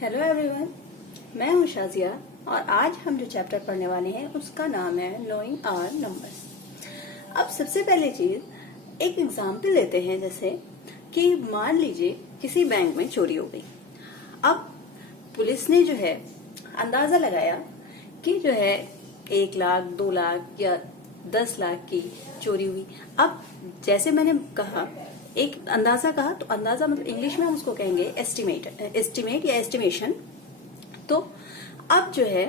Hello everyone, मैं हूं शाजिया और आज हम जो चैप्टर पढ़ने वाले हैं उसका नाम है नोइंग आवर नंबर्स। अब सबसे पहले चीज एक एग्जाम्पल लेते हैं, जैसे कि मान लीजिए किसी बैंक में चोरी हो गई। अब पुलिस ने जो है अंदाजा लगाया कि जो है 1 लाख 2 लाख या 10 लाख की चोरी हुई। अब जैसे मैंने कहा एक अंदाजा कहा, तो अंदाजा मतलब इंग्लिश में हम उसको कहेंगे एस्टिमेट या एस्टिमेशन। तो अब जो है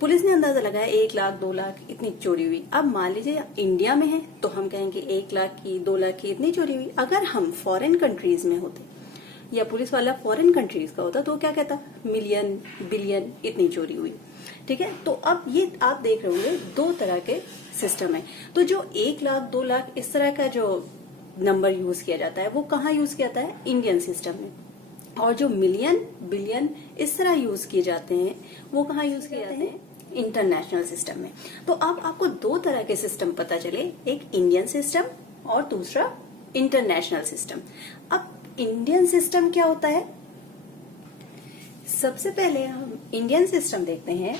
पुलिस ने अंदाजा लगाया 1 लाख 2 लाख इतनी चोरी हुई। अब मान लीजिए इंडिया में है तो हम कहेंगे 1 लाख की 2 लाख की इतनी चोरी हुई। अगर हम फॉरेन कंट्रीज में होते या पुलिस वाला फॉरेन कंट्रीज का होता तो क्या कहता, मिलियन बिलियन इतनी चोरी हुई। ठीक है, तो अब ये आप देख रहे होंगे दो तरह के सिस्टम है। तो जो 1 लाख 2 लाख इस तरह का जो नंबर यूज किया जाता है वो कहाँ यूज किया जाता है, इंडियन सिस्टम में। और जो मिलियन बिलियन इस तरह यूज किए जाते हैं वो कहाँ यूज किए जाते हैं, इंटरनेशनल सिस्टम में। तो अब आपको दो तरह के सिस्टम पता चले, एक इंडियन सिस्टम और दूसरा इंटरनेशनल सिस्टम। अब इंडियन सिस्टम क्या होता है, सबसे पहले हम इंडियन सिस्टम देखते हैं।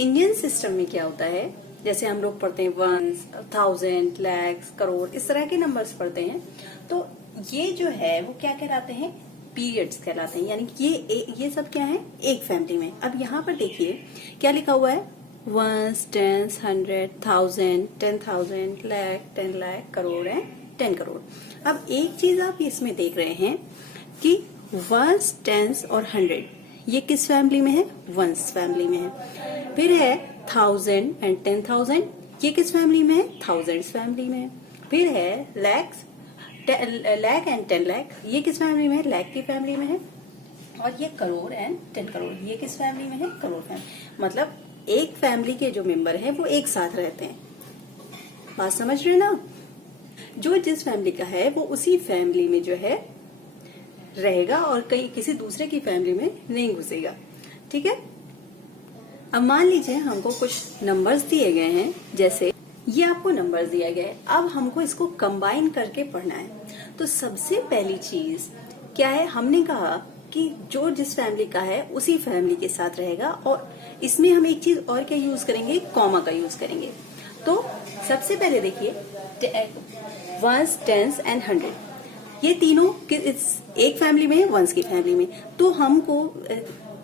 इंडियन सिस्टम में क्या होता है, जैसे हम लोग पढ़ते हैं 1, 1000, lakhs, करोड़, इस तरह के नंबर्स पढ़ते हैं। तो ये जो है वो क्या कहलाते हैं, पीरियड्स कहलाते हैं। यानी कि ये सब क्या है, एक फैमिली में। अब यहाँ पर देखिए क्या लिखा हुआ है, 1, 10, 100, 1000, 10,000, लाख, 10 लाख, करोड़ है 10 करोड़। अब एक चीज आप इसमें देख रहे हैं कि 1, 10 और 100 ये किस फैमिली में है, वंस फैमिली में है। फिर है 1000 एंड 10,000 ये किस फैमिली में है, थाउजेंड्स फैमिली में है। फिर है लैख एंड 10 लाख ये किस फैमिली में है, लाख की फैमिली में है। और ये करोड़ एंड 10 करोड़ ये किस फैमिली में है, करोड़ फैमिली। मतलब एक फैमिली के जो मेंबर हैं वो एक साथ रहते हैं। बात समझ रहे ना, जो जिस फैमिली का है वो उसी फैमिली में जो है रहेगा और कहीं किसी दूसरे की फैमिली में नहीं घुसेगा। ठीक है, अब मान लीजिए हमको कुछ नंबर्स दिए गए हैं, जैसे ये आपको नंबर्स दिया गया है। अब हमको इसको कंबाइन करके पढ़ना है। तो सबसे पहली चीज क्या है, हमने कहा कि जो जिस फैमिली का है उसी फैमिली के साथ रहेगा। और इसमें हम एक चीज और क्या यूज करेंगे, कॉमा का यूज करेंगे। तो सबसे पहले देखिए 1, 10 एंड 100 ये तीनों एक फैमिली में है, वंस की फैमिली में। तो हमको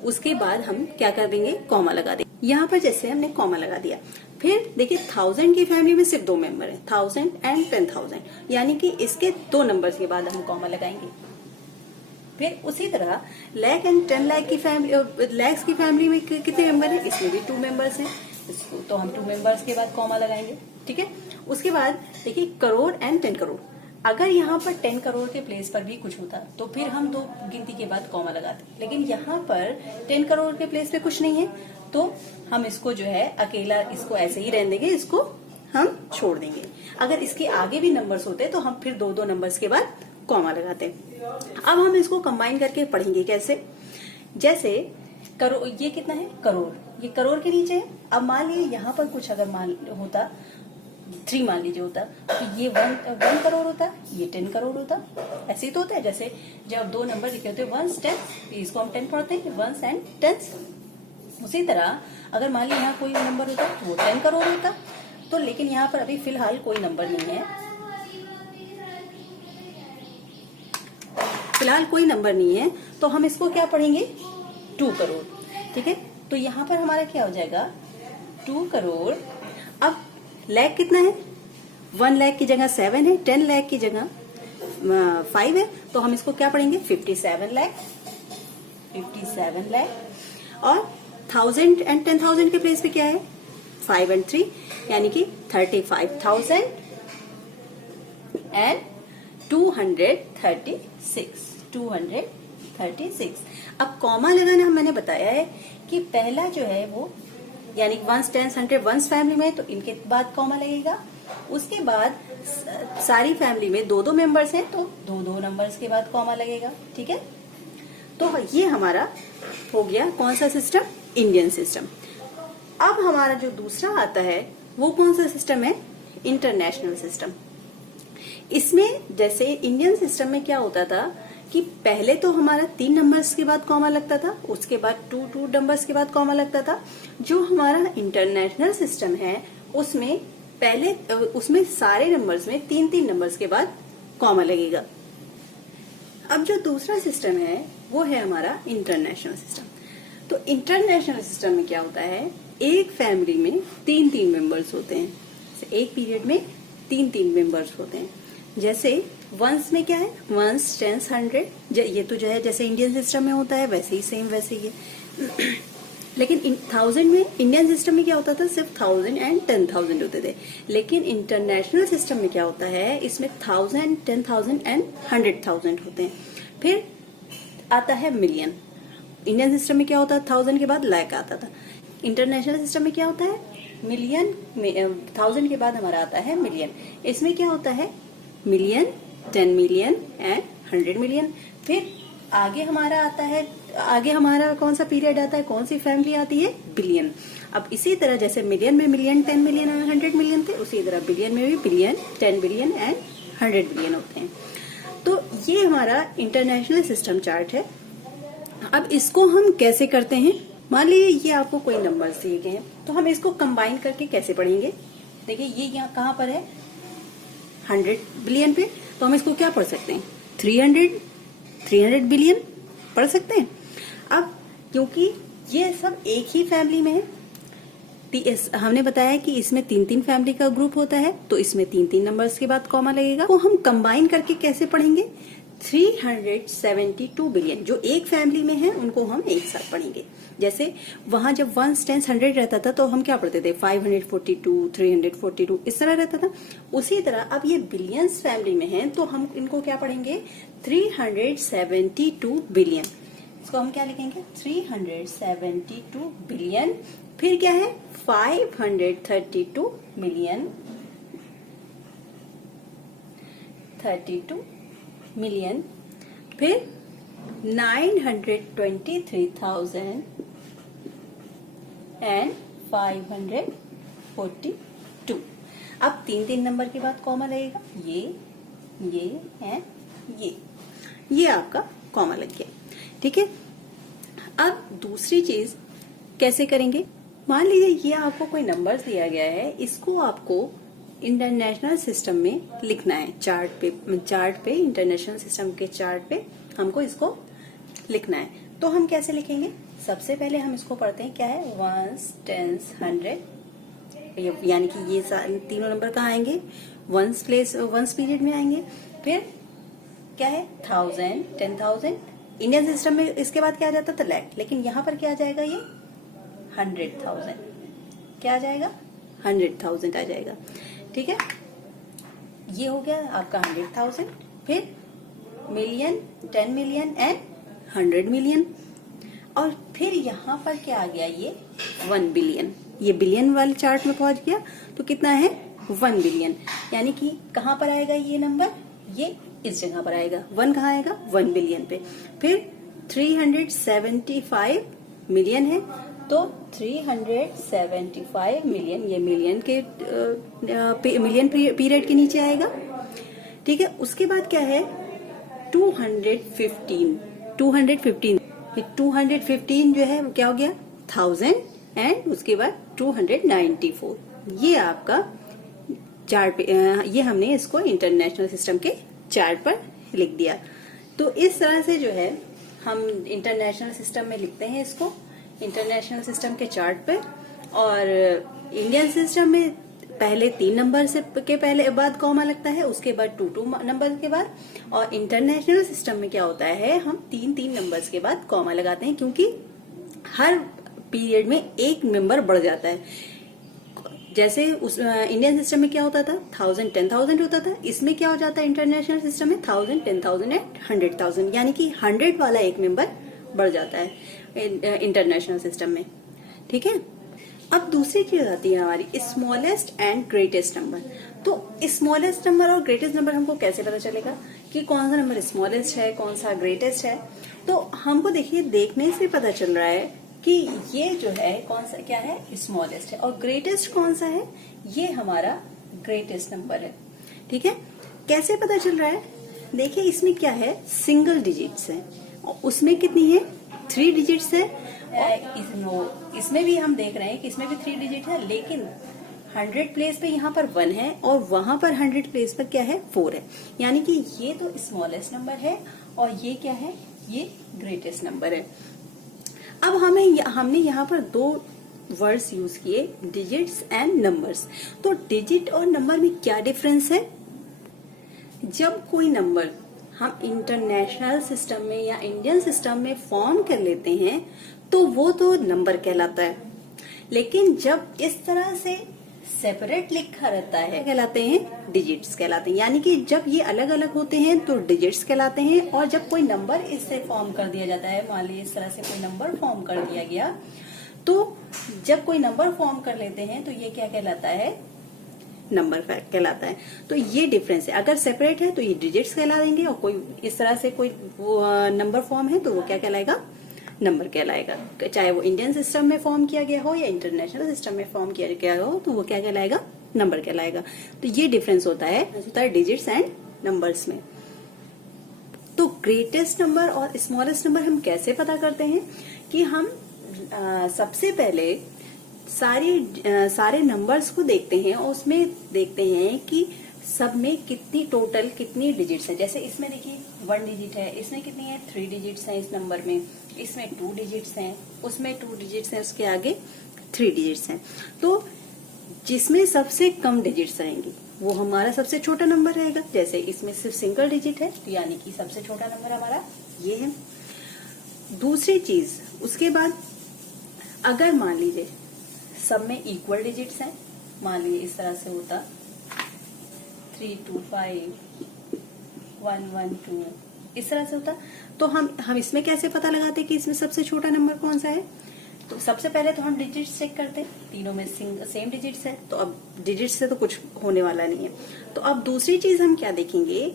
उसके बाद हम क्या कर देंगे, कॉमा लगा देंगे। यहाँ पर जैसे हमने कॉमा लगा दिया। फिर देखिए 1000 की फैमिली में सिर्फ 2 मेंबर है, 1000 एंड 10,000, यानी कि इसके 2 नंबर्स के बाद हम कॉमा लगाएंगे। फिर उसी तरह लाख एंड 10 लाख की फैमिली, लैक्स की फैमिली में कितने मेंबर है, इसमें भी 2 मेंबर्स हैं, तो हम 2 मेंबर्स के बाद कॉमा लगाएंगे। ठीक है, उसके बाद देखिए करोड़ एंड 10 करोड़। अगर यहाँ पर 10 करोड़ के प्लेस पर भी कुछ होता तो फिर हम 2 गिनती के बाद कॉमा लगाते, लेकिन यहाँ पर 10 करोड़ के प्लेस पे कुछ नहीं है तो हम इसको जो है अकेला इसको ऐसे ही रहने देंगे, इसको हम छोड़ देंगे। अगर इसके आगे भी नंबर्स होते तो हम फिर 2-2 नंबर्स के बाद कॉमा लगाते। अब हम इसको कंबाइन करके पढ़ेंगे कैसे, जैसे करोड़ ये कितना है, करोड़, ये करोड़ के नीचे है। अब मान लीजिए यहाँ पर कुछ अगर मान होता 3 मान लीजिए होता तो ये 1 करोड़ होता, ये 10 करोड़ होता। ऐसे ही तो होता है, जैसे जब 2 नंबर लिखे होते हैं 1, 10, इसको हम 10 पढ़ते हैं, 1 एंड 10। उसी तरह अगर मान लीजिए यहाँ कोई नंबर होता तो वो 10 करोड़ होता। तो लेकिन यहाँ पर अभी फिलहाल कोई नंबर नहीं है, फिलहाल कोई नंबर नहीं है, तो हम इसको क्या पढ़ेंगे, 2 करोड़। ठीक है, तो यहाँ पर हमारा क्या हो जाएगा, 2 करोड़। अब लाख कितना है, 1 लाख की जगह 7 है, 10 लाख की जगह 5 है, तो हम इसको क्या पढ़ेंगे, 57 लाख, 57 लाख। और 1000 एंड 10,000 के प्लेस पे क्या है, 5 एंड 3, यानी कि 35,000 एंड 236। अब कॉमा लगाना मैंने बताया है कि पहला जो है वो यानी 1, 10, 100 वंस फैमिली में, तो इनके बाद कॉमा लगेगा। उसके बाद सारी फैमिली में 2-2 मेंबर्स हैं तो 2-2 नंबर्स के बाद कॉमा लगेगा। ठीक है, तो ये हमारा हो गया कौन सा सिस्टम, इंडियन सिस्टम। अब हमारा जो दूसरा आता है वो कौन सा सिस्टम है, इंटरनेशनल सिस्टम। इसमें जैसे इंडियन सिस्टम में क्या होता था कि पहले तो हमारा 3 नंबर्स के बाद कॉमा लगता था, उसके बाद 2 नंबर्स के बाद कॉमा लगता था। जो हमारा इंटरनेशनल सिस्टम है उसमें सारे नंबर्स में 3 नंबर्स के बाद कॉमा लगेगा। अब जो दूसरा सिस्टम है वो है हमारा इंटरनेशनल सिस्टम। तो इंटरनेशनल सिस्टम में क्या होता है, एक फैमिली में 3 मेंबर्स होते हैं, एक पीरियड में 3 मेंबर्स होते हैं। जैसे वंस में क्या है, वंस, टेंस, 100, ये तो जो है जैसे इंडियन सिस्टम में होता है वैसे ही सेम वैसे ही है। लेकिन 1000 में इंडियन सिस्टम में क्या होता था, सिर्फ 1000 एंड 10,000 होते थे। लेकिन इंटरनेशनल सिस्टम में क्या होता है, इसमें 1000, 10,000 एंड 100,000 होते हैं। फिर आता है मिलियन। इंडियन सिस्टम में क्या होता है, 1000 के बाद लाख आता था। इंटरनेशनल सिस्टम में क्या होता है, मिलियन, 1000 के बाद हमारा आता है मिलियन। इसमें क्या होता है, मिलियन, 10 मिलियन एंड 100 मिलियन। फिर आगे हमारा कौन सा पीरियड आता है, कौन सी फैमिली आती है, बिलियन। अब इसी तरह जैसे मिलियन में मिलियन, 10 मिलियन एंड 100 मिलियन थे, उसी तरह बिलियन में भी बिलियन, 10 बिलियन एंड 100 बिलियन होते हैं। तो ये हमारा इंटरनेशनल सिस्टम चार्ट है। अब इसको हम कैसे करते हैं, मान लीजिए ये आपको कोई नंबर दिए गए हैं, तो हम इसको कंबाइन करके कैसे पढ़ेंगे। देखिए ये यहाँ कहाँ पर है, 100 बिलियन पे, तो हम इसको क्या पढ़ सकते हैं, 300 बिलियन पढ़ सकते हैं। अब क्योंकि ये सब एक ही फैमिली में है, हमने बताया कि इसमें 3 फैमिली का ग्रुप होता है, तो इसमें 3 नंबर्स के बाद कॉमा लगेगा। तो हम कंबाइन करके कैसे पढ़ेंगे, 372 बिलियन जो एक फैमिली में है उनको हम एक साथ पढ़ेंगे। जैसे वहां जब 1, 10, 100 रहता था तो हम क्या पढ़ते थे, 542, 342 इस तरह रहता था। उसी तरह अब ये बिलियंस फैमिली में है तो हम इनको क्या पढ़ेंगे, 372 बिलियन। इसको हम क्या लिखेंगे, 372 बिलियन। फिर क्या है, 532 मिलियन, 32 मिलियन। फिर 923,000 एंड 542। अब 3 नंबर के बाद कॉमा लगेगा, ये एंड ये आपका कॉमा लग गया, ठीक है। अब दूसरी चीज कैसे करेंगे, मान लीजिए ये आपको कोई नंबर्स दिया गया है, इसको आपको इंटरनेशनल सिस्टम में लिखना है, चार्ट पे इंटरनेशनल सिस्टम के चार्ट पे हमको इसको लिखना है। तो हम कैसे लिखेंगे, सबसे पहले हम इसको पढ़ते हैं, क्या है, 1, 10, 100, यानी कि ये तीनों नंबर कहाँ आएंगे, वंस पीरियड में आएंगे। फिर क्या है, 1000, 10,000। इंडियन सिस्टम में इसके बाद क्या आ जाता था, लाख, लेकिन यहाँ पर क्या आ जाएगा, ये 100,000, क्या आ जाएगा, 100,000 आ जाएगा, ठीक है। ये हो गया आपका 100,000। फिर मिलियन, 10 मिलियन एंड 100 मिलियन। और फिर यहाँ पर क्या आ गया, ये 1 बिलियन, ये बिलियन वाले चार्ट में पहुंच गया। तो कितना है, 1 बिलियन, यानी कि कहाँ पर आएगा ये नंबर, ये इस जगह पर आएगा। 1 कहाँ आएगा, 1 बिलियन पे। फिर 375 मिलियन है, तो 375 मिलियन, ये मिलियन पीरियड के नीचे आएगा, ठीक है। उसके बाद क्या है, 215 जो है क्या हो गया, 1000 एंड उसके बाद 294। ये आपका चार्ट पे, ये हमने इसको इंटरनेशनल सिस्टम के चार्ट पर लिख दिया। तो इस तरह से जो है हम इंटरनेशनल सिस्टम में लिखते हैं इसको, इंटरनेशनल सिस्टम के चार्ट पे। और इंडियन सिस्टम में पहले 3 नंबर के पहले बाद कॉमा लगता है, उसके बाद 2 नंबर के बाद। और इंटरनेशनल सिस्टम में क्या होता है, हम 3 नंबर्स के बाद कॉमा लगाते हैं, क्योंकि हर पीरियड में एक मेंबर बढ़ जाता है। जैसे इंडियन सिस्टम में क्या होता था, 1000, 10,000 होता था, इसमें क्या हो जाता है इंटरनेशनल सिस्टम में 1000, 10,000 एंड 100,000, यानी कि 100 वाला एक मेंबर बढ़ जाता है इंटरनेशनल सिस्टम में, ठीक है। अब दूसरी चीज आती है हमारी स्मॉलेस्ट एंड ग्रेटेस्ट नंबर। तो स्मॉलेस्ट नंबर और ग्रेटेस्ट नंबर हमको कैसे पता चलेगा कि कौन सा नंबर स्मॉलेस्ट है, कौन सा ग्रेटेस्ट है। तो हमको देखिए, देखने से पता चल रहा है कि ये जो है कौन सा क्या है, स्मॉलेस्ट है, और ग्रेटेस्ट कौन सा है, ये हमारा ग्रेटेस्ट नंबर है, ठीक है। कैसे पता चल रहा है, देखिए इसमें क्या है, सिंगल डिजिट्स है और उसमें कितनी है, 3 डिजिट्स है। इसमें भी हम देख रहे हैं कि इसमें भी 3 डिजिट है, लेकिन 100 प्लेस पे यहाँ पर 1 है और वहां पर 100 प्लेस पर क्या है, 4 है। यानी कि ये तो स्मॉलेस्ट नंबर है और ये क्या है, ये ग्रेटेस्ट नंबर है। अब हमने यहाँ पर 2 वर्ड्स यूज किए, डिजिट्स एंड नंबर्स। तो डिजिट और नंबर में क्या डिफरेंस है? जब कोई नंबर हम इंटरनेशनल सिस्टम में या इंडियन सिस्टम में फॉर्म कर लेते हैं तो वो तो नंबर कहलाता है, लेकिन जब इस तरह से सेपरेट लिखा रहता है कहलाते हैं डिजिट्स कहलाते हैं। यानी कि जब ये अलग अलग होते हैं तो डिजिट्स कहलाते हैं, और जब कोई नंबर इससे फॉर्म कर दिया जाता है, मान लीजिए इस तरह से कोई नंबर फॉर्म कर दिया गया, तो जब कोई नंबर फॉर्म कर लेते हैं तो ये क्या कहलाता है, नंबर कहलाता है। तो ये डिफरेंस है, अगर सेपरेट है तो ये डिजिट्स कहलाएंगे और कोई इस तरह से कोई नंबर फॉर्म है तो वो क्या कहलाएगा, नंबर कहलाएगा। चाहे वो इंडियन सिस्टम में फॉर्म किया गया हो या इंटरनेशनल सिस्टम में फॉर्म किया गया हो तो वो क्या कहलाएगा, नंबर कहलाएगा। तो ये डिफरेंस होता है डिजिट्स एंड नंबर्स में। तो ग्रेटेस्ट नंबर और स्मॉलेस्ट नंबर हम कैसे पता करते हैं कि हम सबसे पहले सारे नंबर्स को देखते हैं और उसमें देखते हैं कि सब में कितनी डिजिट्स है। जैसे इसमें देखिए 1 डिजिट है, इसमें कितनी है, 3 डिजिट्स हैं इस नंबर में, इसमें 2 डिजिट्स हैं, उसमें 2 डिजिट्स हैं, उसके आगे 3 डिजिट्स हैं। तो जिसमें सबसे कम डिजिट्स रहेंगी वो हमारा सबसे छोटा नंबर रहेगा। जैसे इसमें सिर्फ सिंगल डिजिट है तो यानी कि सबसे छोटा नंबर हमारा ये है। दूसरी चीज, उसके बाद अगर मान लीजिए सब में इक्वल डिजिट्स हैं, मान लीजिए इस तरह से होता 3 2 5 1 1 2, इस तरह से होता, तो हम इसमें कैसे पता लगाते कि इसमें सबसे छोटा नंबर कौन सा है? तो सबसे पहले तो हम डिजिट्स चेक करते, तीनों में सेम डिजिट्स है, तो अब डिजिट्स से तो कुछ होने वाला नहीं है। तो अब दूसरी चीज हम क्या देखेंगे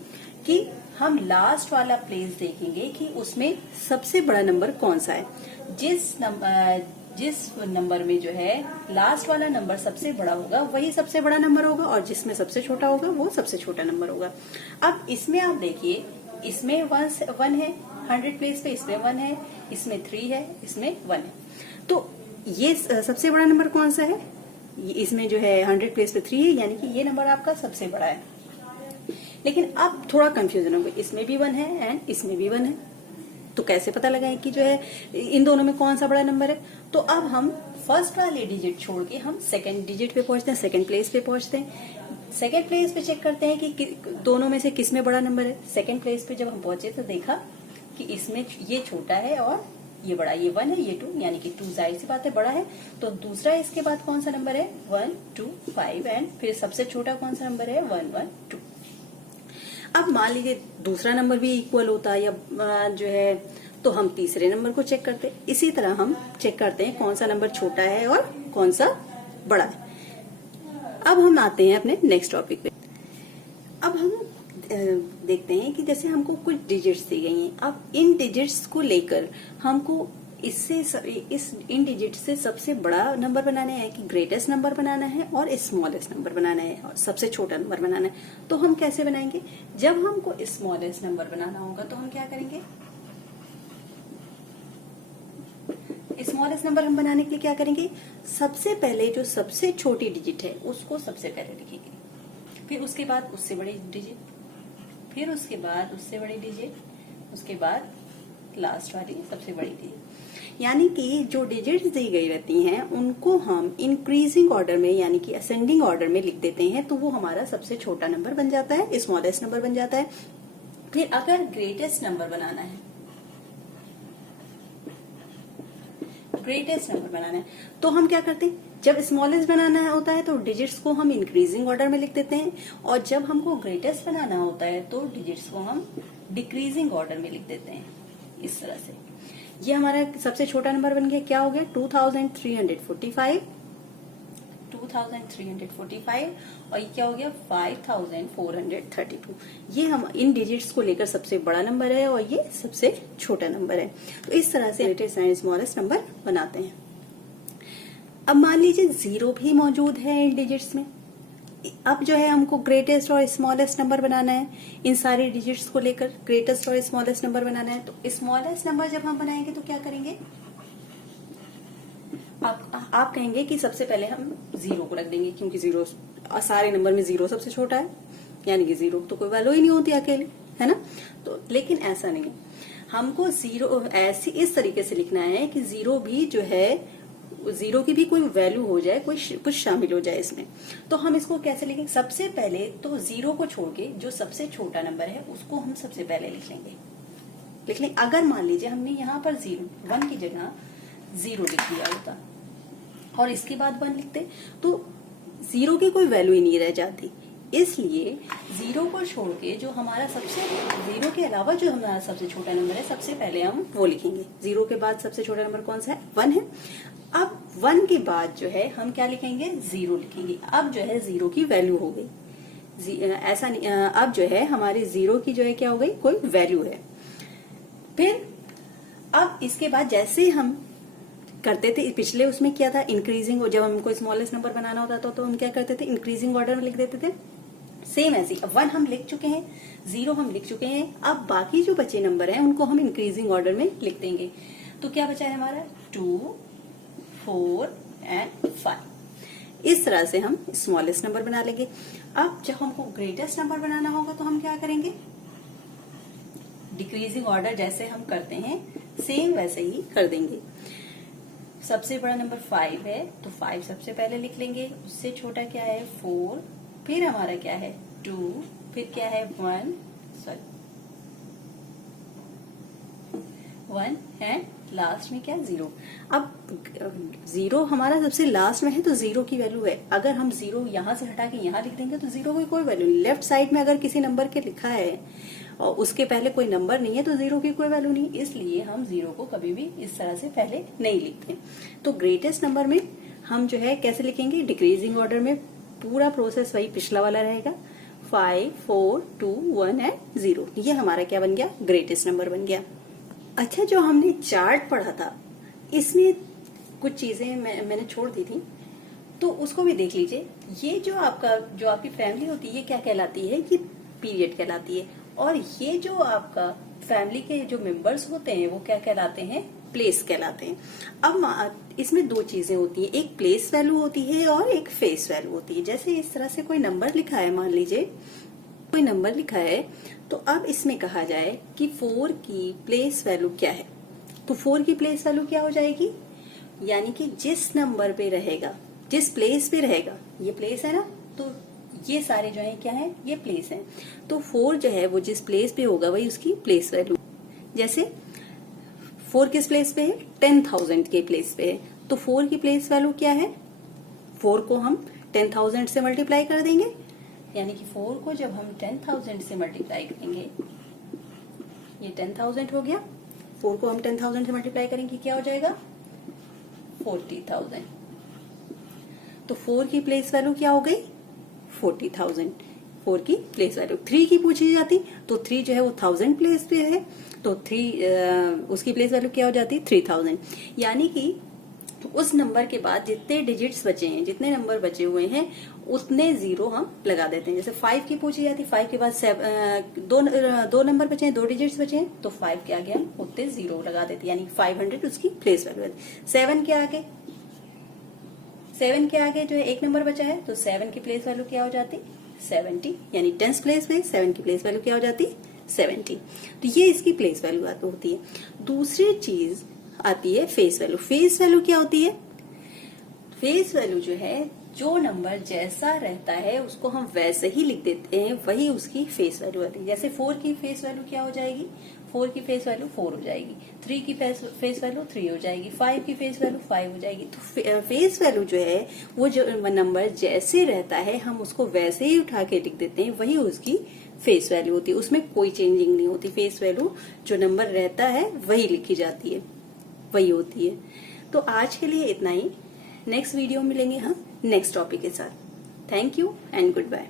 कि हम लास्ट वाला प्लेस देखेंगे कि उसमें सबसे बड़ा नंबर कौन सा है। जिस नंबर में जो है लास्ट वाला नंबर सबसे बड़ा होगा वही सबसे बड़ा नंबर होगा, और जिसमें सबसे छोटा होगा वो सबसे छोटा नंबर होगा। अब इसमें आप देखिए, इसमें 1 है 100 प्लेस पे, इसमें 1 है, इसमें 3 है, इसमें 1 है। तो ये सबसे बड़ा नंबर कौन सा है? इसमें जो है 100 प्लेस पे 3 है, यानी कि ये नंबर आपका सबसे बड़ा है। लेकिन अब थोड़ा कंफ्यूजन होगा, इसमें भी 1 है एंड इसमें भी 1 है, तो कैसे पता लगाएं कि जो है इन दोनों में कौन सा बड़ा नंबर है? तो अब हम फर्स्ट वाले डिजिट छोड़ के हम सेकंड डिजिट पे पहुंचते हैं, सेकंड प्लेस पे पहुंचते हैं। सेकंड प्लेस पे चेक करते हैं कि दोनों में से किस में बड़ा नंबर है। सेकंड प्लेस पे जब हम पहुंचे तो देखा कि इसमें ये छोटा है और ये बड़ा, ये 1 है, ये 2, यानी कि 2 जाहिर सी बात है बड़ा है। तो दूसरा इसके बाद कौन सा नंबर है, 1 2 5, एंड फिर सबसे छोटा कौन सा नंबर है, 1 1 2। अब मान लीजिए दूसरा नंबर भी इक्वल होता है या जो है, तो हम तीसरे नंबर को चेक करते हैं। इसी तरह हम चेक करते हैं कौन सा नंबर छोटा है और कौन सा बड़ा है। अब हम आते हैं अपने नेक्स्ट टॉपिक पे। अब हम देखते हैं कि जैसे हमको कुछ डिजिट्स दी गई हैं, अब इन डिजिट्स को लेकर हमको इन डिजिट से सबसे बड़ा नंबर बनाना है कि ग्रेटेस्ट नंबर बनाना है और स्मॉलेस्ट नंबर बनाना है और सबसे छोटा नंबर बनाना है। तो हम कैसे बनाएंगे? जब हमको स्मॉलेस्ट नंबर बनाना होगा तो हम क्या करेंगे, स्मॉलेस्ट नंबर हम बनाने के लिए क्या करेंगे, सबसे पहले जो सबसे छोटी डिजिट है उसको सबसे पहले लिखेंगे, फिर उसके बाद उससे बड़ी डिजिट, फिर उसके बाद उससे बड़ी डिजिट, उसके बाद लास्ट वाली सबसे बड़ी डिजिट। यानी कि जो डिजिट्स दी गई रहती हैं उनको हम इंक्रीजिंग ऑर्डर में यानी कि असेंडिंग ऑर्डर में लिख देते हैं, तो वो हमारा सबसे छोटा नंबर बन जाता है, स्मॉलेस्ट नंबर बन जाता है। फिर अगर ग्रेटेस्ट नंबर बनाना है, तो हम क्या करते हैं, जब स्मॉलेस्ट बनाना होता है तो डिजिट्स को हम इंक्रीजिंग ऑर्डर में लिख देते हैं, और जब हमको ग्रेटेस्ट बनाना होता है तो डिजिट्स को हम डिक्रीजिंग ऑर्डर में लिख देते हैं। इस तरह से ये हमारा सबसे छोटा नंबर बन गया, क्या हो गया, 2345, और ये क्या हो गया, 5432। ये हम इन डिजिट्स को लेकर सबसे बड़ा नंबर है और ये सबसे छोटा नंबर है। तो इस तरह से ग्रेटेस्ट एंड स्मॉलेस्ट नंबर बनाते हैं। अब मान लीजिए 0 भी मौजूद है इन डिजिट्स में, अब जो है हमको ग्रेटेस्ट और स्मॉलेस्ट नंबर बनाना है, इन सारे डिजिट्स को लेकर ग्रेटेस्ट और स्मॉलेस्ट नंबर बनाना है। तो स्मॉलेस्ट नंबर जब हम बनाएंगे तो क्या करेंगे, आप कहेंगे कि सबसे पहले हम 0 को रख देंगे, क्योंकि 0 सारे नंबर में 0 सबसे छोटा है, यानी कि 0 तो कोई वैल्यू ही नहीं होती अकेले, है ना। तो लेकिन ऐसा नहीं है, हमको 0 ऐसी इस तरीके से लिखना है कि 0 भी जो है 0 की भी कोई वैल्यू हो जाए, कोई कुछ शामिल हो जाए इसमें। तो हम इसको कैसे लिखेंगे, सबसे पहले तो 0 को छोड़ के जो सबसे छोटा नंबर है उसको हम सबसे पहले लिख लेंगे। अगर मान लीजिए हमने यहाँ पर 1 की जगह 0 लिख दिया होता और इसके बाद 1 लिखते तो 0 की कोई वैल्यू ही नहीं रह जाती। इसलिए 0 को छोड़ के जो हमारा 0 के अलावा जो हमारा सबसे छोटा नंबर है, सबसे पहले हम वो लिखेंगे। 0 के बाद सबसे छोटा नंबर कौन सा है, 1 है। अब 1 के बाद जो है हम क्या लिखेंगे, 0 लिखेंगे। अब जो है 0 की वैल्यू हो गई, ऐसा नहीं, अब जो है हमारी 0 की जो है क्या हो गई, कोई वैल्यू है। फिर अब इसके बाद जैसे हम करते थे पिछले उसमें क्या था, इंक्रीजिंग, जब हमको स्मॉलेस्ट नंबर बनाना होता था तो हम क्या करते थे, इंक्रीजिंग ऑर्डर में लिख देते थे। सेम ऐसे अब 1 हम लिख चुके हैं, 0 हम लिख चुके हैं, अब बाकी जो बचे नंबर हैं उनको हम इंक्रीजिंग ऑर्डर में लिख देंगे। तो क्या बचा है हमारा 2, 4 एंड 5। इस तरह से हम स्मॉलेस्ट नंबर बना लेंगे। अब जब हमको ग्रेटेस्ट नंबर बनाना होगा तो हम क्या करेंगे, डिक्रीजिंग ऑर्डर जैसे हम करते हैं सेम वैसे ही कर देंगे। सबसे बड़ा नंबर 5 है तो 5 सबसे पहले लिख लेंगे, उससे छोटा क्या है 4, फिर हमारा क्या है 2, फिर क्या है 1 एंड लास्ट में क्या 0। अब 0 हमारा सबसे लास्ट में है तो 0 की वैल्यू है। अगर हम 0 यहाँ से हटा के यहाँ लिख देंगे तो 0 की कोई वैल्यू नहीं। लेफ्ट साइड में अगर किसी नंबर के लिखा है और उसके पहले कोई नंबर नहीं है तो 0 की कोई वैल्यू नहीं। इसलिए हम 0 को कभी भी इस तरह से पहले नहीं लिखते। तो ग्रेटेस्ट नंबर में हम जो है कैसे लिखेंगे, डिक्रीजिंग ऑर्डर में। पूरा प्रोसेस वही पिछला वाला रहेगा, 5, 4, 2, 1 एंड 0। ये हमारा क्या बन गया, ग्रेटेस्ट नंबर बन गया। अच्छा, जो हमने चार्ट पढ़ा था इसमें कुछ चीजें मैंने छोड़ दी थी, तो उसको भी देख लीजिए। ये जो आपकी फैमिली होती है ये क्या कहलाती है, ये पीरियड कहलाती है। और ये जो आपका फैमिली के जो मेंबर्स होते हैं वो क्या कहलाते हैं, प्लेस कहलाते हैं। अब इसमें 2 चीजें होती हैं, एक प्लेस वैल्यू होती है और एक फेस वैल्यू होती है। जैसे इस तरह से कोई नंबर लिखा है, मान लीजिए कोई नंबर लिखा है, तो अब इसमें कहा जाए कि 4 की प्लेस वैल्यू क्या है, तो 4 की प्लेस वैल्यू क्या हो जाएगी, यानी कि जिस नंबर पे रहेगा, जिस प्लेस पे रहेगा, ये प्लेस है ना, तो ये सारे जो है क्या है, ये प्लेस है। तो 4 जो है वो जिस प्लेस पे होगा वही उसकी प्लेस वैल्यू। जैसे 4 किस प्लेस पे है, 10,000 के प्लेस पे है, तो 4 की प्लेस वैल्यू क्या है, 4 को हम 10,000 से मल्टीप्लाई कर देंगे, यानी कि 4 को जब हम 10,000 से मल्टीप्लाई करेंगे, ये 10,000 हो गया, 4 को हम 10,000 से मल्टीप्लाई करेंगे क्या हो जाएगा, 40,000। तो 4 की प्लेस वैल्यू क्या हो गई, 40,000। 4 की प्लेस वैल्यू। 3 की पूछी जाती तो 3 जो है वो 1000 प्लेस पे है, तो 3 उसकी प्लेस वैल्यू क्या हो जाती, 3000। यानी कि उस नंबर के बाद जितने डिजिट्स बचे हैं, जितने नंबर बचे हुए हैं, उतने 0 हम लगा देते हैं। जैसे 5 की पूछी जाती, 5 के बाद 2 नंबर बचे हैं, 2 डिजिट्स बचे हैं, तो 5 के आगे हम उतने 0 लगा देते हैं, यानी 500 उसकी प्लेस वैल्यू है। 7 के आगे जो है एक नंबर बचा है, तो 7 की प्लेस वैल्यू क्या हो जाती, 70, यानी 10th प्लेस पे 7 की प्लेस वैल्यू क्या हो जाती, 70। तो ये इसकी प्लेस वैल्यू होती है। दूसरी चीज आती है फेस वैल्यू। फेस वैल्यू क्या होती है, फेस वैल्यू जो है, जो नंबर जैसा रहता है उसको हम वैसे ही लिख देते हैं, वही उसकी फेस वैल्यू आती है। जैसे 4 की फेस वैल्यू क्या हो जाएगी, 4 की फेस वैल्यू 4 हो जाएगी, 3 की फेस वैल्यू 3 हो जाएगी, 5 की फेस वैल्यू 5 हो जाएगी। तो फेस वैल्यू जो है वो जो नंबर जैसे रहता है हम उसको वैसे ही उठा के लिख देते हैं, वही उसकी फेस वैल्यू होती है। उसमें कोई चेंजिंग नहीं होती। फेस वैल्यू जो नंबर रहता है वही लिखी जाती है, वही होती है। तो आज के लिए इतना ही। नेक्स्ट वीडियो में मिलेंगे हम नेक्स्ट टॉपिक के साथ। Thank you and good bye.